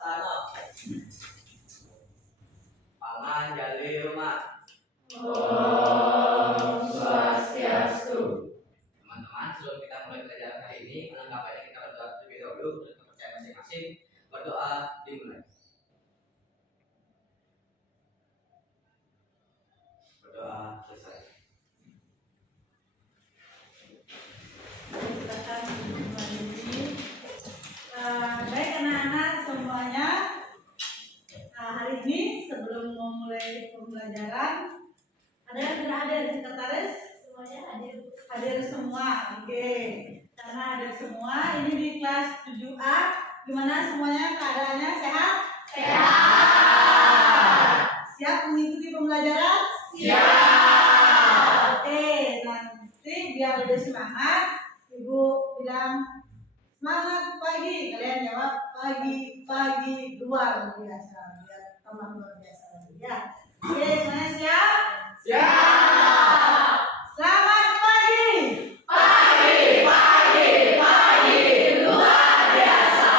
Tano. Pangan jalil mak. Om Swastiastu. Teman-teman, sebelum kita mulai pelajaran hari ini, alangkah baiknya kita berdoa terlebih dahulu untuk kepercayaan masing-masing. Berdoa dimulai. Berdoa selesai. Silakan dimulai. Baik anak-anak semuanya. Hari ini sebelum memulai pembelajaran, ada yang sudah hadir sekretaris? Semuanya hadir. Hadir semua. Oke. Karena hadir semua, ini di kelas 7A. Gimana semuanya keadaannya sehat? Sehat. Siap mengikuti pembelajaran? Siap. Oke, nanti biar lebih semangat, Ibu bilang semangat pagi, kalian jawab pagi luar biasa, biar tambah luar biasa lagi ya. Oke, semuanya siap? Siap. Selamat pagi. Pagi luar biasa.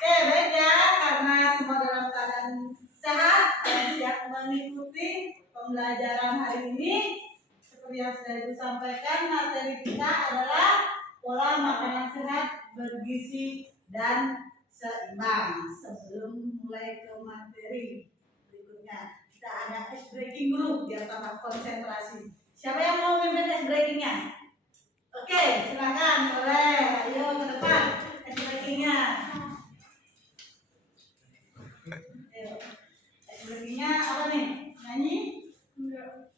Oke, baik ya, karena semua dalam keadaan sehat dan siap mengikuti pembelajaran hari ini. Seperti yang sudah disampaikan, materi kita adalah pola makanan sehat, bergizi, dan seimbang. Sebelum mulai ke materi berikutnya, kita ada ice breaking dulu biar tambah konsentrasi. Siapa yang mau memimpin ice breakingnya? Oke, silakan, boleh. Ayo ke depan ice breakingnya. Ayo. Ice breakingnya apa nih? Nyanyi? Enggak.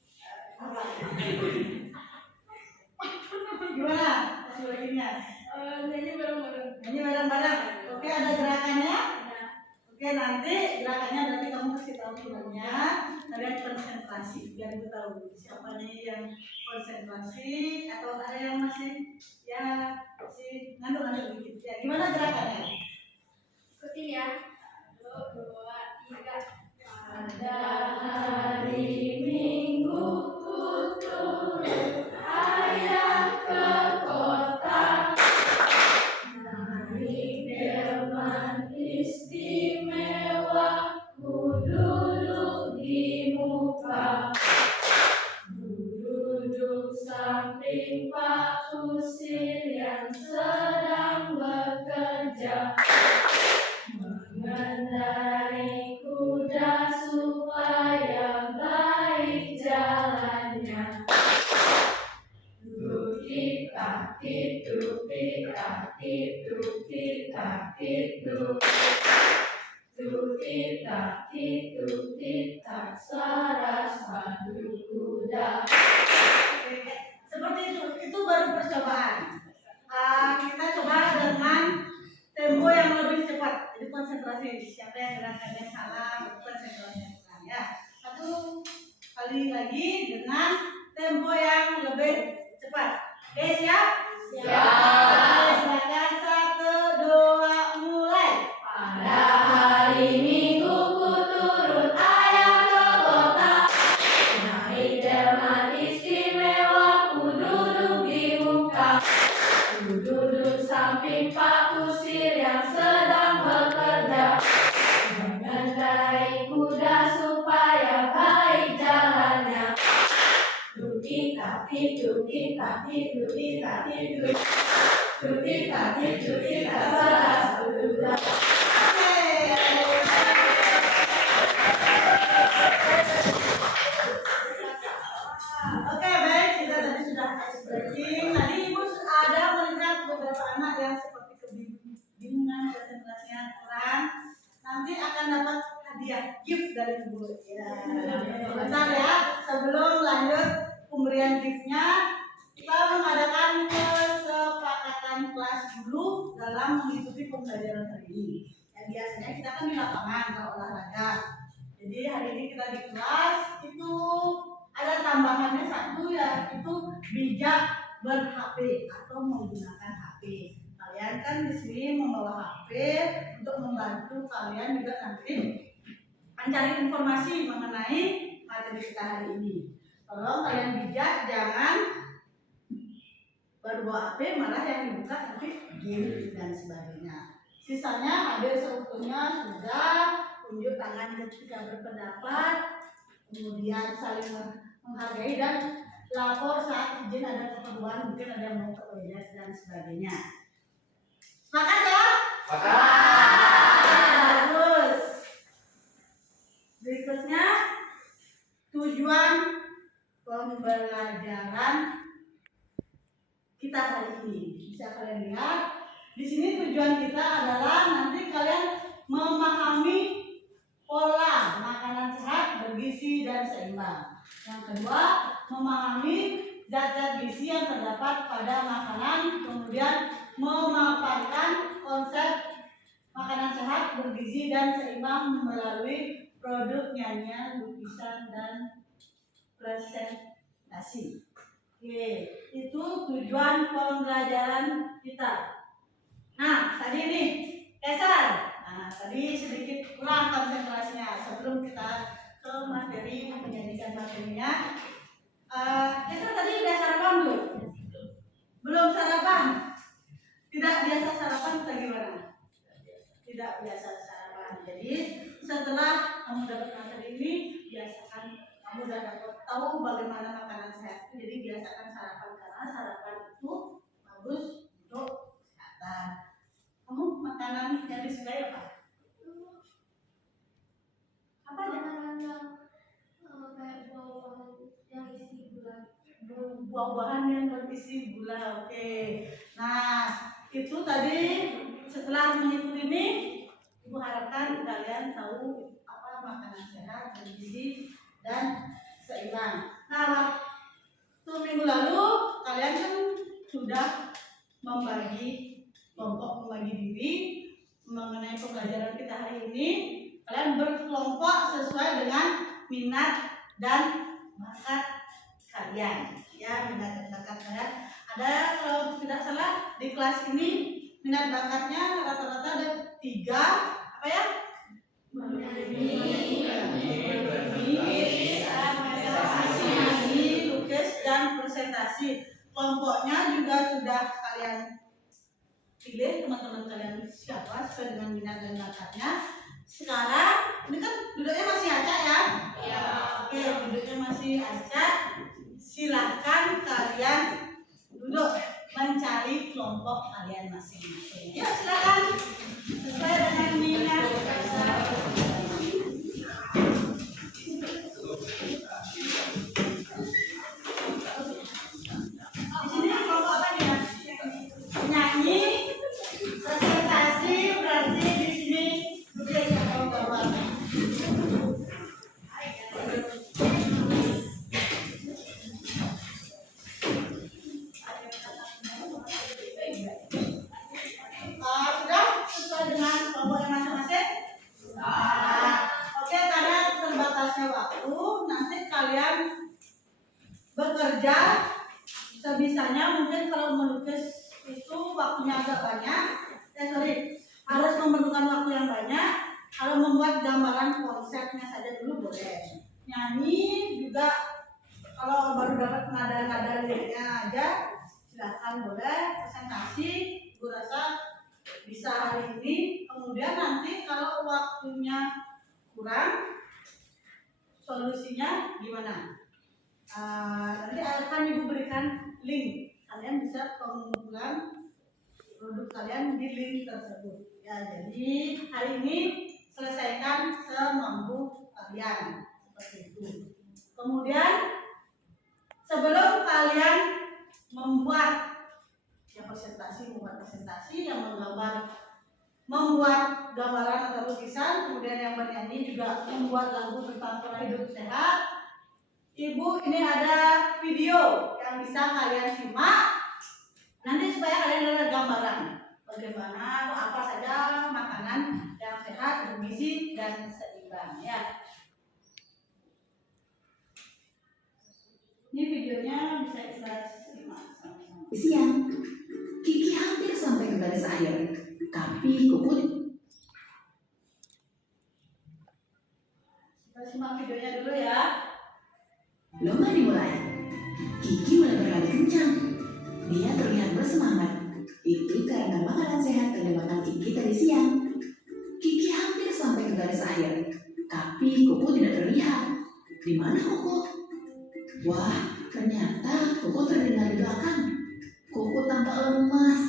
Apa? Gimana ice breakingnya? Nyanyi bareng-bareng. Oke, ada gerakannya? Oke, nanti gerakannya berarti kamu kasih tahu temannya, kalian konsentrasi biar ibu tahu siapa nih yang konsentrasi atau ada yang masih masih ngantuk dikit. Ya, gimana gerakannya? Ikutin ya. 1, 2, 3. Pada hari Minggu ku turun ayah ke kota. Naik delman istimewa, ku duduk di muka. Duduk samping Pak Usil yang sedang bekerja, mengendarai kuda supaya baik jalannya. Tukik-takik, tukik-takik, tukik-takik, tukik-takik, tukik-tak, suara spanduk kuda. Seperti itu baru percobaan. Kita coba dengan tempo yang lebih cepat. Jadi konsentrasi. Siapa yang gerakannya salah, konsentrasinya salah ya. Satu kali lagi dengan tempo yang lebih cepat. Oke, siap? Siap. Silakan 1, 2, mulai. Pada hari Minggu ku turun ayah ke kota. Naik delman istimewa, ku duduk di muka. Ku duduk samping Pak Kusir yang sedang bekerja, mengendarai kuda supaya baik jalannya. Tukik-takik, tukik-takik, tukik-takik, tukik-takik, tukik-tak, suara spanduk kuda. Oke, baik, kita tadi sudah ice breaking. Tadi ibu ada melihat beberapa anak yang seperti kebingungan, konsentrasinya kurang. Nanti akan dapat hadiah gift dari ibu. Ya, bentar ya. Sebelum lanjut pemberian giftnya, kita mengadakan kesepakatan kelas dulu dalam mengikuti pembelajaran hari ini. Yang biasanya kita kan di lapangan kalau olahraga. Jadi hari ini kita di kelas itu ada tambahannya satu, yaitu bijak ber-HP atau menggunakan HP. Kalian kan di sini membawa HP untuk membantu kalian juga nanti mencari informasi mengenai materi kita hari ini. Tolong kalian bijak, jangan baru bawa HP malah yang dibuka nanti game dan sebagainya. Sisanya hadir seutuhnya sudah, unjuk tangan ketika berpendapat, kemudian saling menghargai dan lapor saat izin ada keperluan, mungkin ada yang mau ke toilet dan sebagainya. Sepakat ya? Bagus. Berikutnya tujuan pembelajaran kita hari ini. Bisa kalian lihat di sini tujuan kita adalah nanti kalian memahami pola makanan sehat, bergizi dan seimbang. Yang kedua, memahami zat-zat gizi yang terdapat pada makanan, kemudian memaparkan konsep makanan sehat, bergizi dan seimbang melalui produk nyanyian, lukisan dan presentasi. Oke, itu tujuan pembelajaran kita. Nah, tadi nih, Kaisar. Nah, tadi sedikit kurang konsentrasinya. Sebelum kita ke materi, menjadikan materinya, Kaisar tadi udah sarapan belum? Belum sarapan? Tidak biasa sarapan atau gimana? Tidak biasa sarapan. Jadi setelah kamu dapat materi ini, biasakan kamu udah dapat tahu bagaimana makanan sehat itu. Jadi biasakan sarapan karena sarapan itu bagus untuk kesehatan. Kamu makanan yang disukai apa? Apa aja? Kayak buah-buahan yang isi gula. Buah-buahan yang berisi gula. Oke. Nah, itu tadi setelah mengikuti ini, Ibu harapkan kalian tahu apa makanan sehat, bergizi dan seimbang. Nah, waktu minggu lalu kalian kan sudah membagi kelompok, membagi diri mengenai pembelajaran kita hari ini. Kalian berkelompok sesuai dengan minat dan bakat kalian. Ya, minat dan bakat kalian. Ada, kalau tidak salah, di kelas ini minat bakatnya rata-rata ada 3, apa ya? Nyanyi, lukis dan presentasi. Kelompoknya juga sudah kalian pilih, teman-teman kalian siapa sesuai dengan minat dan bakatnya. Sekarang ini kan duduknya masih acak ya? Ya. Oke, duduknya masih acak. Silahkan kalian duduk mencari kelompok kalian masing-masing. Ya, silakan sesuai dengan minat. Di sini kelompok apa nih? Nyanyi, presentasi, berarti di sini lukis atau gambar. Sudah sesuai dengan kelompoknya masing-masing? Oke, karena terbatasnya waktu, nanti kalian bekerja sebisanya. Mungkin kalau melukis itu waktunya agak banyak, harus memerlukan waktu yang banyak. Kalau membuat gambaran konsepnya saja dulu boleh. Nyanyi juga kalau baru dapat nada-nada liriknya aja silahkan boleh. Presentasi gue rasa bisa hari ini. Kemudian nanti kalau waktunya kurang, solusinya gimana? Nanti akan Ibu berikan link. Kalian bisa pengumpulan produk kalian di link tersebut. Ya, jadi hari ini selesaikan semampu kalian seperti itu. Kemudian sebelum kalian membuat membuat presentasi yang menggambar, membuat gambaran atau lukisan, kemudian yang bernyanyi juga membuat lagu tentang pola hidup sehat. Ibu ini ada video yang bisa kalian simak nanti supaya kalian ada gambaran bagaimana apa saja makanan yang sehat, bergizi dan seimbang ya. Ini videonya bisa kita simak sama-sama. Siang, Kiki hampir sampai ke garis akhir, tapi Kukut. Kita simak videonya dulu ya. Lomba dimulai. Kiki mulai berlari kencang. Dia terlihat bersemangat. Itu karena makanan sehat yang dimakan Kiki tadi siang. Kiki hampir sampai ke garis akhir, tapi Koko tidak terlihat. Di mana Koko? Wah, ternyata Koko terdengar di belakang. Koko tampak lemas.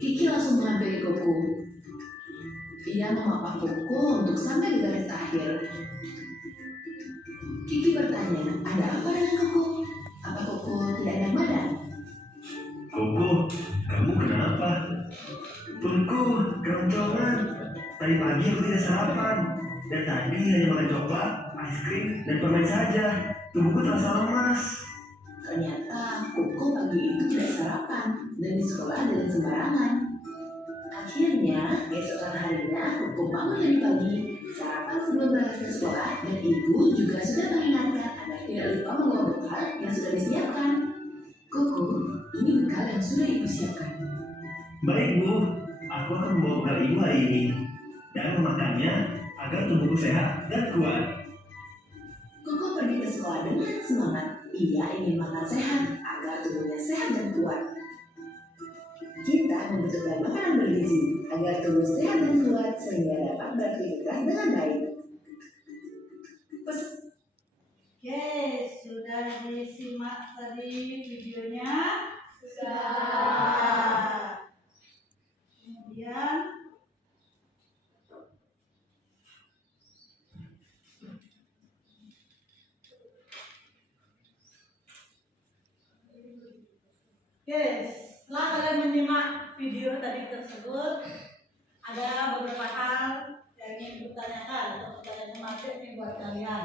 Kiki langsung menghampiri Koko. Ia memapah Koko untuk sampai di garis akhir. Kiki bertanya, ada apa dengan Koko? Apa Koko tidak enak badan? Koko, kamu kenapa? Perutku keroncongan. Tadi pagi aku tidak sarapan. Dan tadi hanya makan coklat, es krim, dan permen saja. Tubuhku terasa lemas. Ternyata Koko pagi itu tidak sarapan dan di sekolah jalan sembarangan. Akhirnya, keesokan harinya Koko bangun lebih pagi, sarapan sebelum berangkat ke sekolah, dan ibu juga sudah mengingatkan agar tidak lupa membawa bekal yang sudah disiapkan. Koko, ini bekal yang sudah ibu siapkan. Baik Bu, aku akan membawa bekal ibu hari ini. Dan memakannya agar tubuhku sehat dan kuat. Koko pergi ke sekolah dengan semangat. Ia ingin makan sehat agar tubuhnya sehat dan kuat. Kita membutuhkan makanan bergizi agar tubuh sehat dan kuat sehingga dapat beraktivitas dengan baik. Oke, sudah disimak tadi videonya? Sudah. Kemudian oke, setelah kalian menyimak video tadi tersebut, ada beberapa hal yang ingin ditanyakan atau pertanyaan menarik nih buat kalian.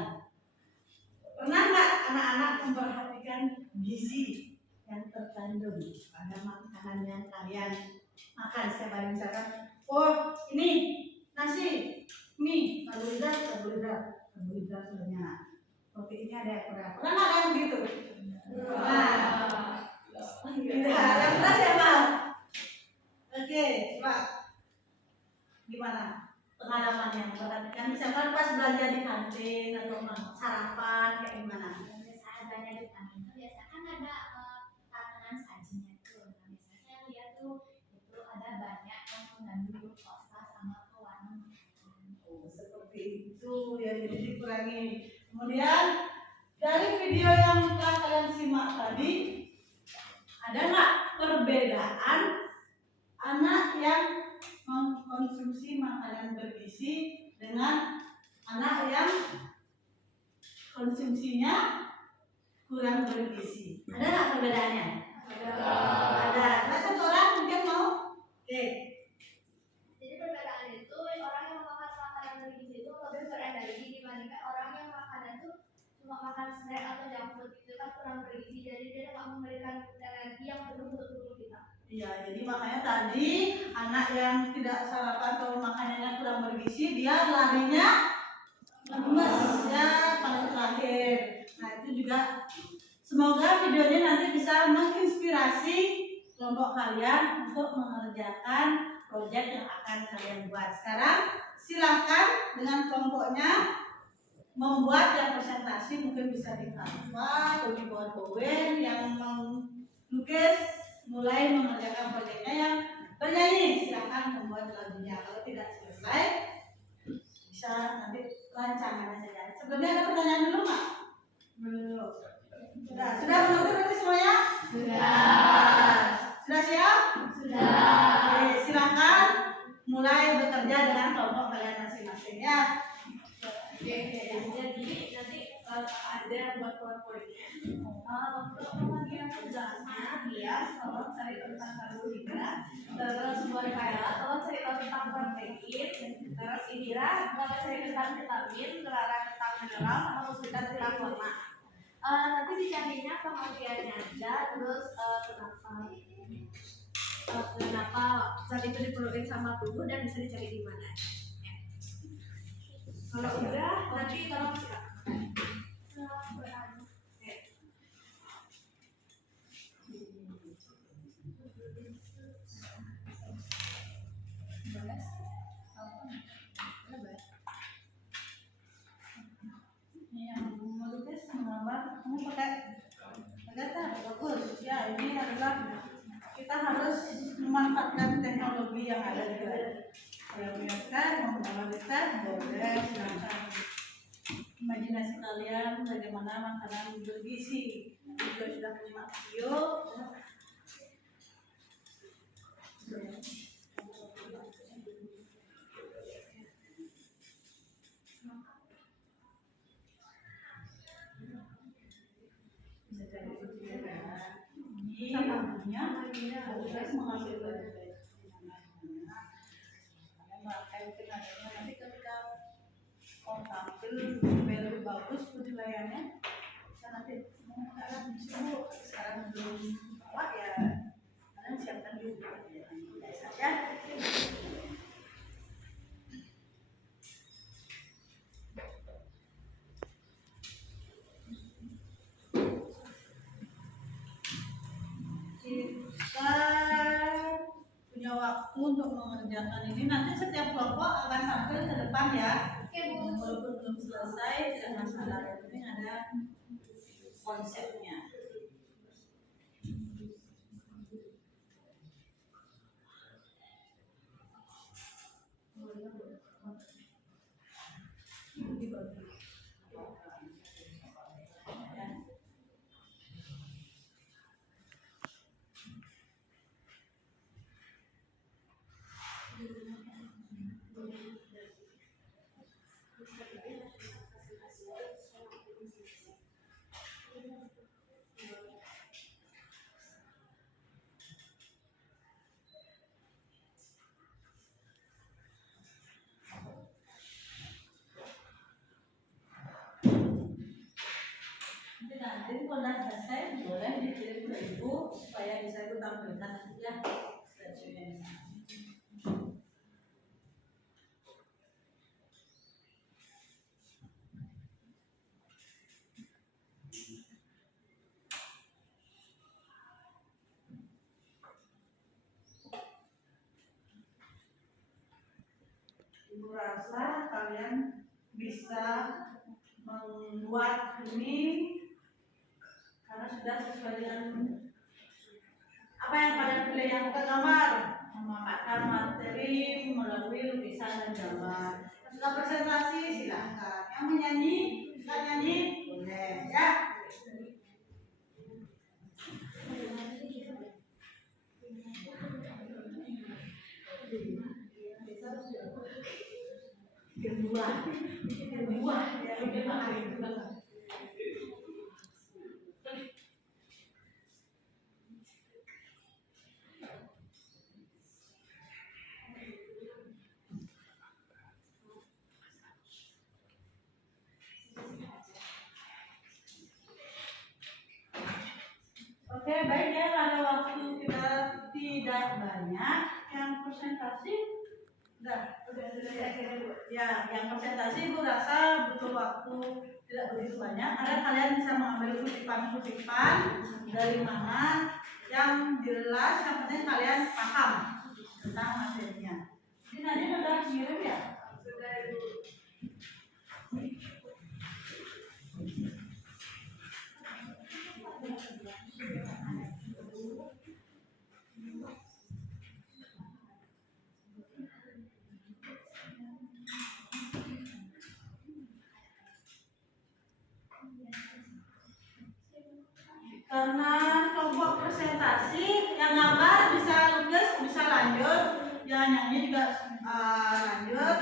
Pernah nggak anak-anak memperhatikan gizi yang terkandung pada makanan yang kalian makan setiap hari? Misalkan, oh ini nasi, mie, karbohidrat banyak, proteinnya ada yang kurang. Pernah nggak ada yang begitu? Pernah. Tidak, yang pernah siapa? Oke, coba gimana pengalamannya memperhatikan? Misalkan pas belanja di kantin atau sarapan kayak gimana? Saat banyak di kantin tuh biasanya kan ada tatanan sajinya tuh. Nah, biasanya saya lihat tuh itu ada banyak yang mengandung glukosa sama pewarna makanan. Oh, seperti itu ya, jadi dikurangi. Kemudian dari video yang telah kalian simak tadi, ada nggak perbedaan anak yang mengkonsumsi makanan bergizi dengan anak yang konsumsinya kurang bergizi? Ada nggak perbedaannya? Ada. Nah, satu orang mungkin mau? Oke. Jadi perbedaan itu orang yang makan makanan bergizi itu lebih berenergi dibandingkan orang yang makanan tuh cuma makan snack atau junk food itu kan kurang bergizi, jadi dia nggak memberikan energi yang penuh untuk tubuh kita. Iya, jadi makanya tadi anak yang tidak sarapan atau makanannya kurang bergizi, dia larinya lemes ya paling terakhir. Nah itu juga semoga videonya nanti bisa menginspirasi kelompok kalian untuk mengerjakan proyek yang akan kalian buat. Sekarang silahkan dengan kelompoknya membuat yang presentasi, mungkin bisa di Canva atau di PowerPoint, yang melukis mulai mengerjakan proyeknya, yang bernyanyi silahkan membuat lagunya. Kalau tidak selesai bisa nanti rancangan saja. Sebelumnya ada pertanyaan dulu nggak? Belum. Sudah mengerti berarti semuanya? Sudah siap? Oke, silahkan mulai bekerja dengan kelompok kalian masing-masing ya. Jadi nanti ada buat PowerPoint-nya. Untuk pembagian tugasnya dia tolong cari tentang karbohidrat, terus buat Kayla tolong cari tahu tentang protein, terus Indira tolong cari tentang vitamin, Clara tentang mineral, sama Mustika tentang warna. Nanti dicarinya pengertiannya aja, terus kenapa zat itu diperlukan sama tubuh dan bisa dicari di mana. Kalau udah nanti tolong silakan. Ini yang melukis menggambar, kamu pakai bagus ya. Ini adalah memanfaatkan teknologi yang ada juga. Kalau punya mau mengamalkan boleh, silakan. Imajinasi kalian bagaimana makanan bergizi. Juga sudah punya video. Ini harus mengambil nanti ketika mau tampil lebih bagus penilaiannya nanti sekarang sibuk sekarang belum bawa ya kalian siapkan juga ya. Kita punya waktu untuk mengerjakan ini. Nanti setiap kelompok akan tampil ke depan ya. Oke, Bu. Walaupun belum selesai tidak masalah. Yang penting ada konsepnya. Nanti kalau sudah selesai boleh dikirim ke ibu supaya bisa ibu tampilkan ya stasiunnya di sana. Ibu rasa kalian bisa membuat ini karena sudah sesuai dengan apa yang kalian pilih yang gambar, memaparkan materi melalui lukisan dan gambar. Yang sudah presentasi silakan, yang menyanyi suka nyanyi boleh ya. Kedua ya. Oke, baik ya, karena waktu kita tidak banyak, yang presentasi udah ya, yang presentasi Bu rasa butuh waktu tidak begitu banyak karena kalian bisa mengambil kutipan-kutipan dari mana yang jelas, yang penting kalian paham tentang materinya. Jadi nanti udah kirim ya? Sudah, Ibu. Karena kelompok presentasi yang gambar bisa lukis bisa lanjut, yang nyanyi juga lanjut.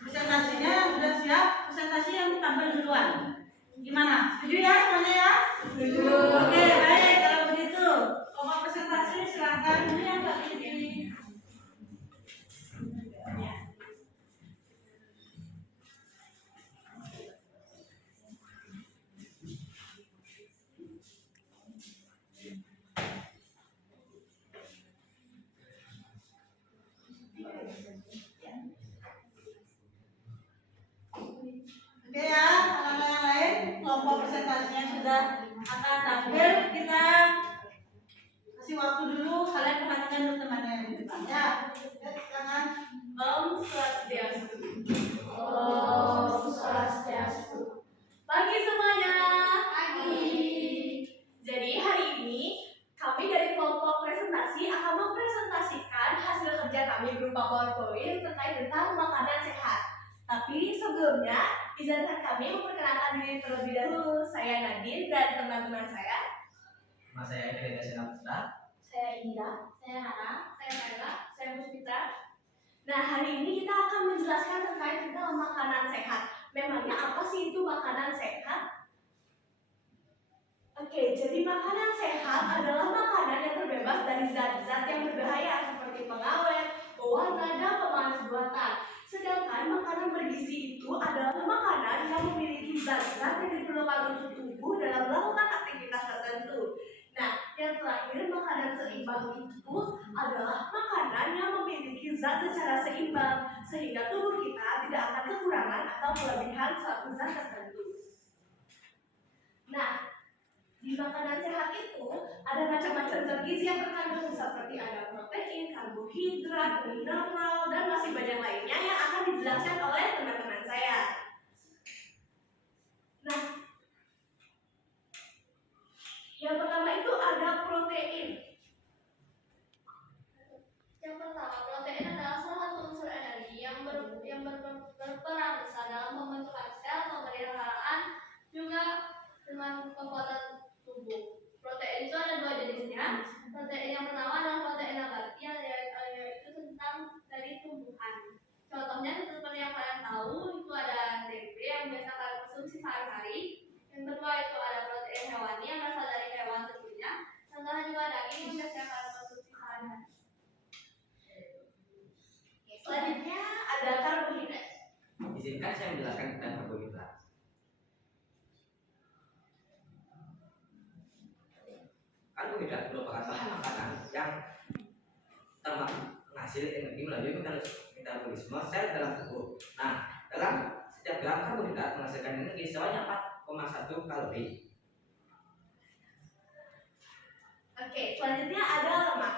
Presentasinya sudah siap, presentasi yang tampil duluan. Gimana? Setuju ya semuanya ya? Setuju. Oke, baik kalau begitu kelompok presentasi silahkan. Ini yang nggak ini. Oke ya, anak-anak yang lain, kelompok presentasinya sudah akan tampil. Kita kasih waktu dulu, kalian perhatikan dulu temannya yang di depan ya. Silakan. Om Swastiastu. Om Swastiastu. Pagi semuanya. Pagi. Jadi hari ini kami dari kelompok presentasi akan mempresentasikan kami berupa PowerPoint terkait tentang makanan sehat. Tapi sebelumnya, izinkan kami memperkenalkan diri terlebih dahulu. Saya Nadine dan teman-teman saya. Nama saya Hendra Putra. Saya Indra, saya Hana, saya Kayla, saya Puspita. Nah, hari ini kita akan menjelaskan terkait tentang makanan sehat. Memangnya apa sih itu makanan sehat? Oke, jadi makanan sehat adalah makanan yang terbebas dari zat-zat yang berbahaya seperti pengawet, pewarna, dan pemanis buatan. Sedangkan makanan bergizi itu adalah makanan yang memiliki zat-zat yang diperlukan untuk tubuh dalam melakukan aktivitas tertentu. Nah, yang terakhir, makanan seimbang itu adalah makanan yang memiliki zat secara seimbang sehingga tubuh kita tidak akan kekurangan atau kelebihan suatu zat tertentu. Nah, di makanan sehat itu ada macam-macam zat gizi yang terkandung seperti ada protein, karbohidrat, mineral, dan masih banyak lainnya yang akan dijelaskan oleh teman-teman saya. Nah, yang pertama itu ada protein. Yang pertama, protein adalah salah satu unsur energi yang berperan besar dalam pembentukan sel, pemeliharaan, juga dengan kekuatan tubuh. Protein itu ada dua jenisnya. Protein yang pertama adalah protein nabati, yaitu tentang dari tumbuhan. Contohnya seperti yang kalian tahu, itu ada tempe yang biasa kalian konsumsi sehari-hari. Yang kedua itu ada protein hewani yang berasal dari hewan tentunya. Contohnya juga daging yang biasa kalian konsumsi sehari-hari. Selanjutnya ada karbohidrat. Izinkan saya menjelaskan tentang karbohidrat. Karbohidrat merupakan bahan makanan yang menghasil energi melalui metabolisme sel dalam tubuh. Nah, dalam setiap gram karbohidrat menghasilkan energi sebanyak 4,1 kalori. Oke, selanjutnya ada lemak.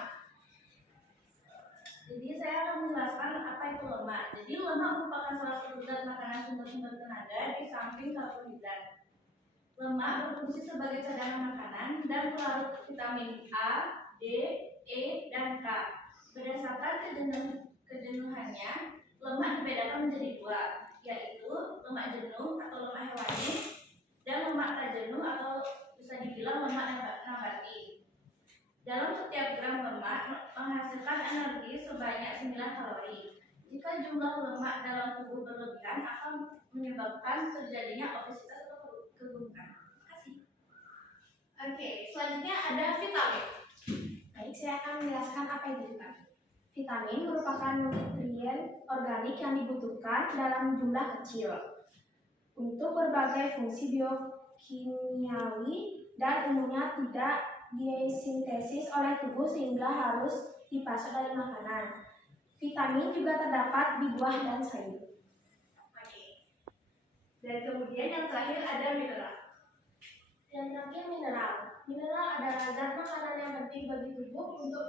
Jadi saya akan menjelaskan apa itu lemak. Jadi lemak merupakan salah satu zat makanan sumber-sumber tenaga di samping karbohidrat. Lemak berfungsi sebagai cadangan makanan dan pelarut vitamin A, D, E, dan K. Berdasarkan kejenuhannya, lemak dibedakan menjadi dua, yaitu lemak jenuh atau lemak hewani dan lemak tak jenuh atau bisa dibilang lemak nabati. Dalam setiap gram lemak menghasilkan energi sebanyak 9 kalori. Jika jumlah lemak dalam tubuh berlebihan akan menyebabkan terjadinya obesitas atau kegemukan. Oke, selanjutnya ada vitamin. Baik, saya akan menjelaskan apa itu vitamin. Vitamin merupakan nutrien organik yang dibutuhkan dalam jumlah kecil untuk berbagai fungsi biokimiawi dan umumnya tidak disintesis oleh tubuh sehingga harus dipasok dari makanan. Vitamin juga terdapat di buah dan sayur. Oke. Dan kemudian yang terakhir ada mineral. Yang terakhir mineral. Mineral adalah zat makanan yang penting bagi tubuh untuk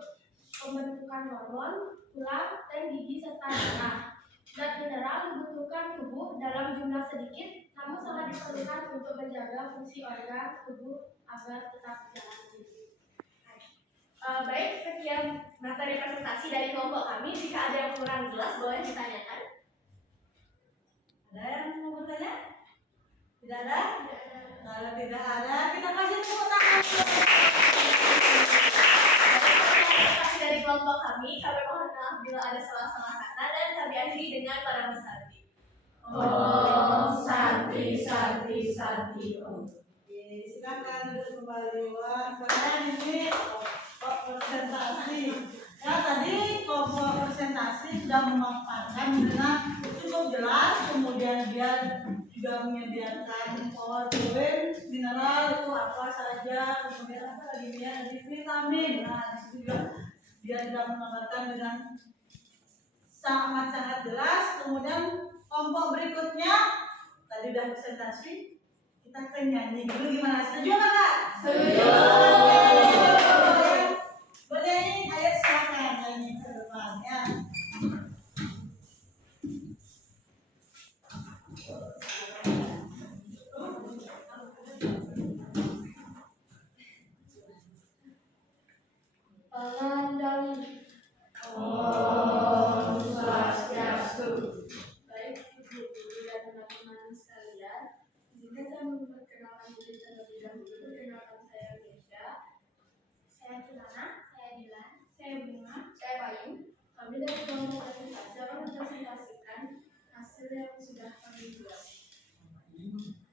pembentukan hormon, tulang, dan gigi serta darah. Zat mineral dibutuhkan tubuh dalam jumlah sedikit, namun sangat diperlukan untuk menjaga fungsi organ tubuh agar tetap berjalan. Baik, sekian materi presentasi dari kelompok kami. Jika ada yang kurang jelas, boleh ditanyakan. Ada yang mau bertanya? Tidak ada? Kalau tidak ada, kita kasih tepuk tangan. Presentasi dari kelompok kami mohon maaf bila ada salah-salah kata dan kami akhiri dengan para Santi. Om Santi Santi Santi Om. Silakan duduk kembali. Wah, kalian ini presentasi. Ya tadi kelompok presentasi sudah memaparkan dengan cukup jelas, kemudian dia juga menyediakan PowerPoint mineral itu apa saja, kemudian apa lagi dia di vitamin. Nah, di situ juga dia sudah menggambarkan dengan sangat jelas. Kemudian kelompok berikutnya tadi sudah presentasi, kita ke nyanyi dulu. Gimana, setuju apa enggak? Setuju. Boleh nyanyi, ayo silakan nyanyi ke depan ya. Pengendali. Oh. kemudian mempresentasi atau mempresentasikan hasil yang sudah kami buat.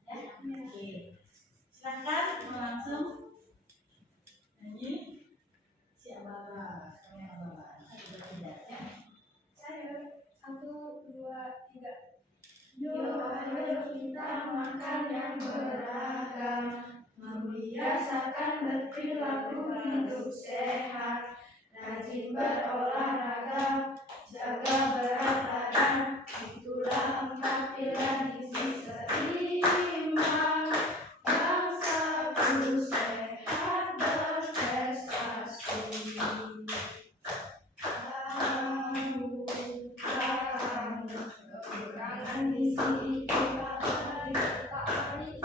Ya, oke. Silakan langsung nyanyi. Siapa Saya 1, 2, 3. Yuk ayo kita makan yang beragam, membiasakan berperilaku hidup sehat, rajin berolahraga, jaga berat badan, itulah 4 pilar gizi seimbang, bangsaku sehat berprestasi. Kekurangan gizi kita beri,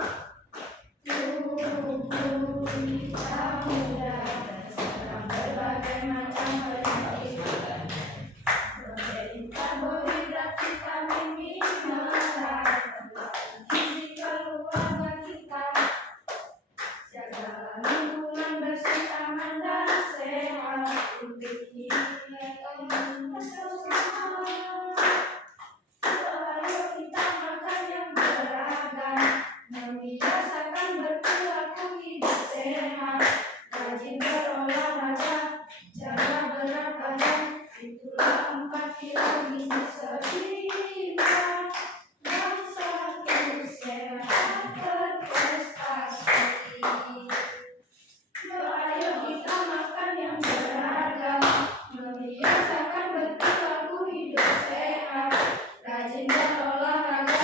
tubuh kita mudah terserang berbagai macam penyakit. Protein, karbohidrat, vitamin, mineral, gizi keluarga kita. Jagalah lingkungan bersih, aman dan sehat untuk kita bersama. Ayo kita makan yang beragam, membiasakan berperilaku hidup sehat, rajin berolahraga, jaga berat badan, itulah 4 pilar gizi seimbang, bangsaku sehat berprestasi. Yuk ayo kita makan yang beragam, membiasakan berperilaku hidup sehat, rajin berolahraga,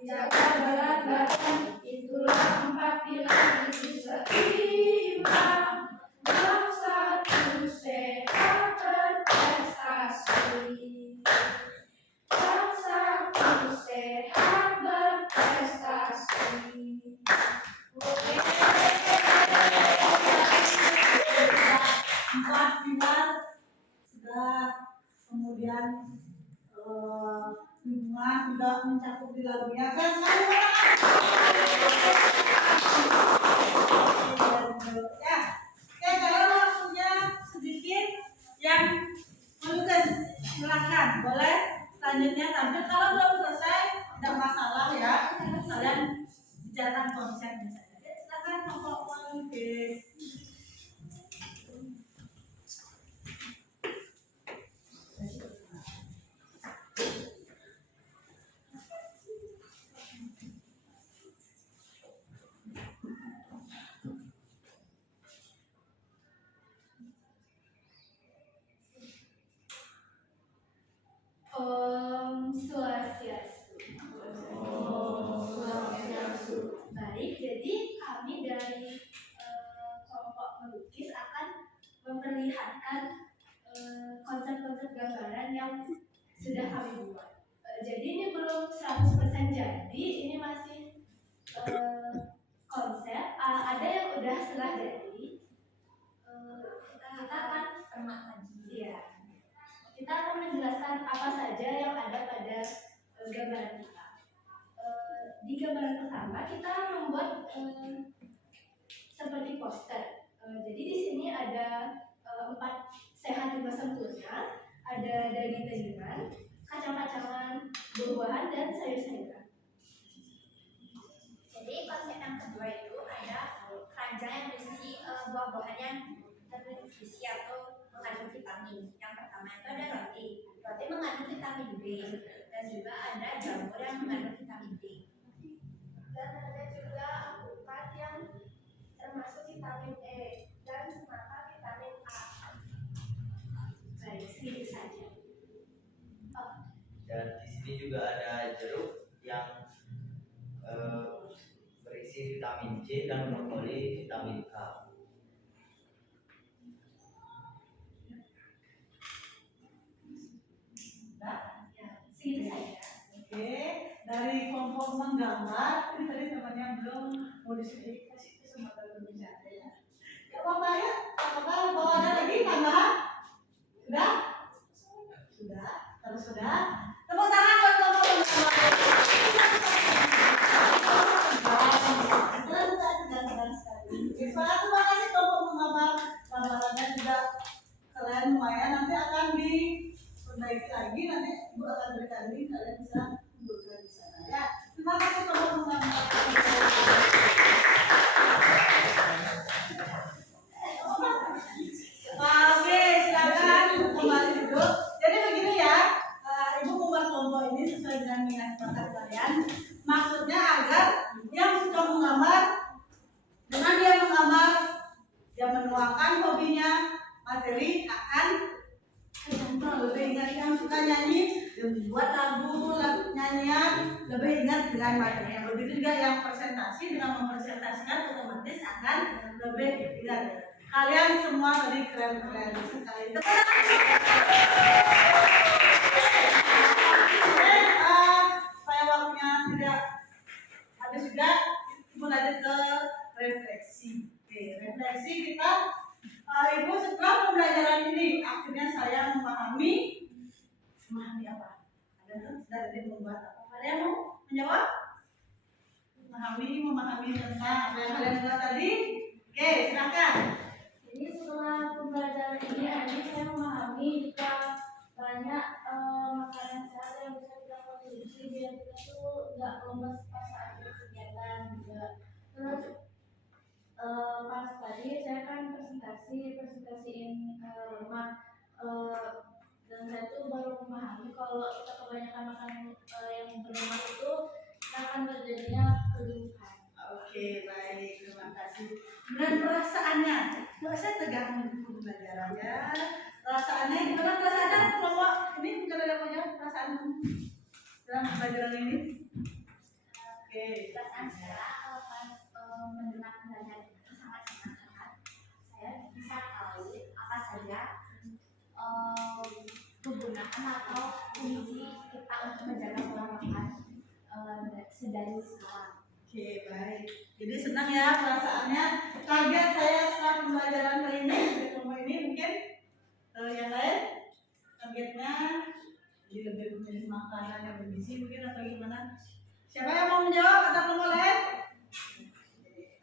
jaga berat badan, itulah 4 pilar gizi seimbang, bangsaku sehat berprestasi. Bangsaku sehat berprestasi. empat pilar sudah, kemudian lingkungan sudah mencakup di lagunya kan saya ya. Oke, sekarang waktunya sedikit yang melukis, silakan boleh selanjutnya tampil. Kalau belum selesai tidak masalah ya, kalian bicarakan konsepnya saja. Silakan kelompok melukis. Om Swastiastu. Baik, jadi kami dari kelompok melukis akan memperlihatkan konsep-konsep gambaran yang sudah kami buat. Jadi ini belum 100% jadi, ini masih konsep. Ada yang udah setengah jadi. Kita akan iya. Kita akan menjelaskan apa saja yang ada pada gambaran kita. Di gambaran pertama kita membuat seperti poster. Jadi di sini ada 4 sehat juga sempurna, ada daging-dagingan, kacang-kacangan, buah-buahan dan sayur-sayuran. Jadi konsep yang kedua itu ada keranjang yang berisi buah-buahan yang ternutrisi atau mengandung vitamin. Yang pertama itu ada roti. Roti mengandung vitamin B dan juga ada jamur yang mengandung vitamin D. Dan ada juga alpukat yang termasuk vitamin E dan semata vitamin A. Baik, segitu saja. Dan di sini juga ada jeruk yang berisi vitamin C dan brokoli vitamin K. Segitu saja. Oke, dari kelompok menggambar, ini tadi temannya belum mau kasih kesempatan berbicara ya. Ya apa ya? Apakah bahwa ada lagi tambahan? Sudah? Sudah? Terus sudah? Tepuk tangan buat kelompok menggambar. Keren sekali. Terima kasih kelompok menggambar. Gambarannya juga keren lumayan. Nanti akan diperbaiki lagi, nanti ibu akan berikan link, kalian bisa kumpulkan di sana ya. Terima kasih teman-teman. Oke, silakan kembali duduk. Jadi begini ya, ibu membuat kelompok ini sesuai dengan minat bakat kalian. Maksudnya agar yang suka menggambar, dengan dia menggambar, dia menuangkan hobinya, materi akan lebih ingat. Yang suka nyanyi, dia membuat lagu nyanyian, lebih ingat dengan materinya. Begitu juga yang presentasi, dengan mempresentasikan otomatis akan lebih ingat. Kalian semua tadi keren-keren sekali. Supaya waktunya tidak habis juga, ibu lanjut ke refleksi. Oke, refleksi kita. Ibu setelah pembelajaran ini, akhirnya saya memahami apa? Ada kan sudah ada membuat apa? Ada yang mau menjawab? Memahami tentang apa yang kalian buat tadi. Oke, silakan. Jadi setelah pembelajaran ini, akhirnya saya memahami jika banyak makanan sehat yang bisa kita konsumsi biar kita tuh nggak lemes pas saat berkegiatan juga. Terus pas tadi saya kan presentasiin rumah, dan saya tuh baru memahami kalau kita kebanyakan makan yang berlemak itu kita akan terjadinya kegemukan. Oke, baik, terima kasih. Dan perasaannya, saya tegang pembelajarannya. Perasaannya gimana? Perasaannya kelompok ini bukan ada punya perasaan dalam pembelajaran ini? Oke. Perasaan saya pas mendengar pembelajaran itu sangat senang. Saya bisa tahu apa saja kegunaan atau fungsi kita untuk menjaga pola makan sedari sekarang. Oke, baik. Jadi senang ya perasaannya. Target saya setelah pembelajaran kali ini di kelompok ini mungkin yang lain targetnya jadi lebih memilih makanan yang bergizi mungkin atau gimana? Siapa yang mau menjawab atau kelompok lain?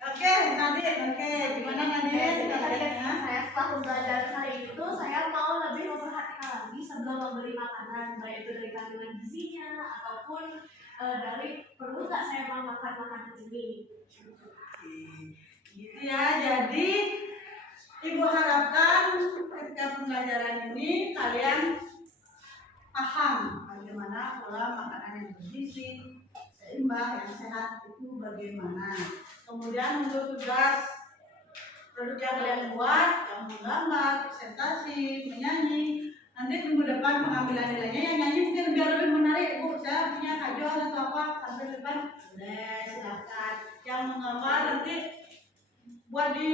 Oke, Nadine. Oke, gimana Nadine? Targetnya? Saya setelah pembelajaran hari itu saya mau lebih memperhatikan lagi sebelum membeli makanan, baik itu dari kandungan gizinya ataupun dari perlu nggak saya mau makan makanan ini. Gitu ya. Jadi ibu harapkan ketika pembelajaran ini kalian paham bagaimana pola makanan yang bergizi, seimbang, yang sehat itu bagaimana. Kemudian untuk tugas produk yang kalian buat, yang menggambar, presentasi, menyanyi, nanti minggu depan pengambilan nilainya yang nyanyi mungkin biar lebih menarik. Bu, saya punya kajol atau apa, sampai depan boleh, silahkan. Yang menggambar nanti buat di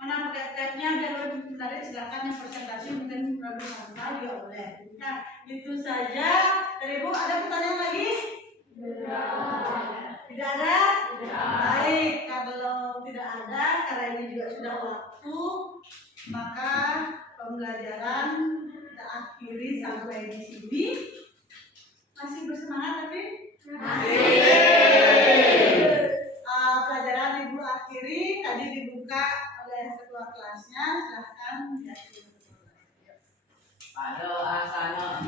mana pakai biar lebih menarik, silahkan. Yang presentasi mungkin produk sampah juga boleh. Nah, itu saja dari Bu. Ada pertanyaan lagi? Tidak ada? Baik, kalau tidak ada, karena ini juga sudah waktu, maka pembelajaran kita akhiri sampai di sini. Masih bersemangat tapi? Pelajaran ibu akhiri, tadi dibuka oleh ketua kelasnya, silahkan diakhiri. Ayo, asana.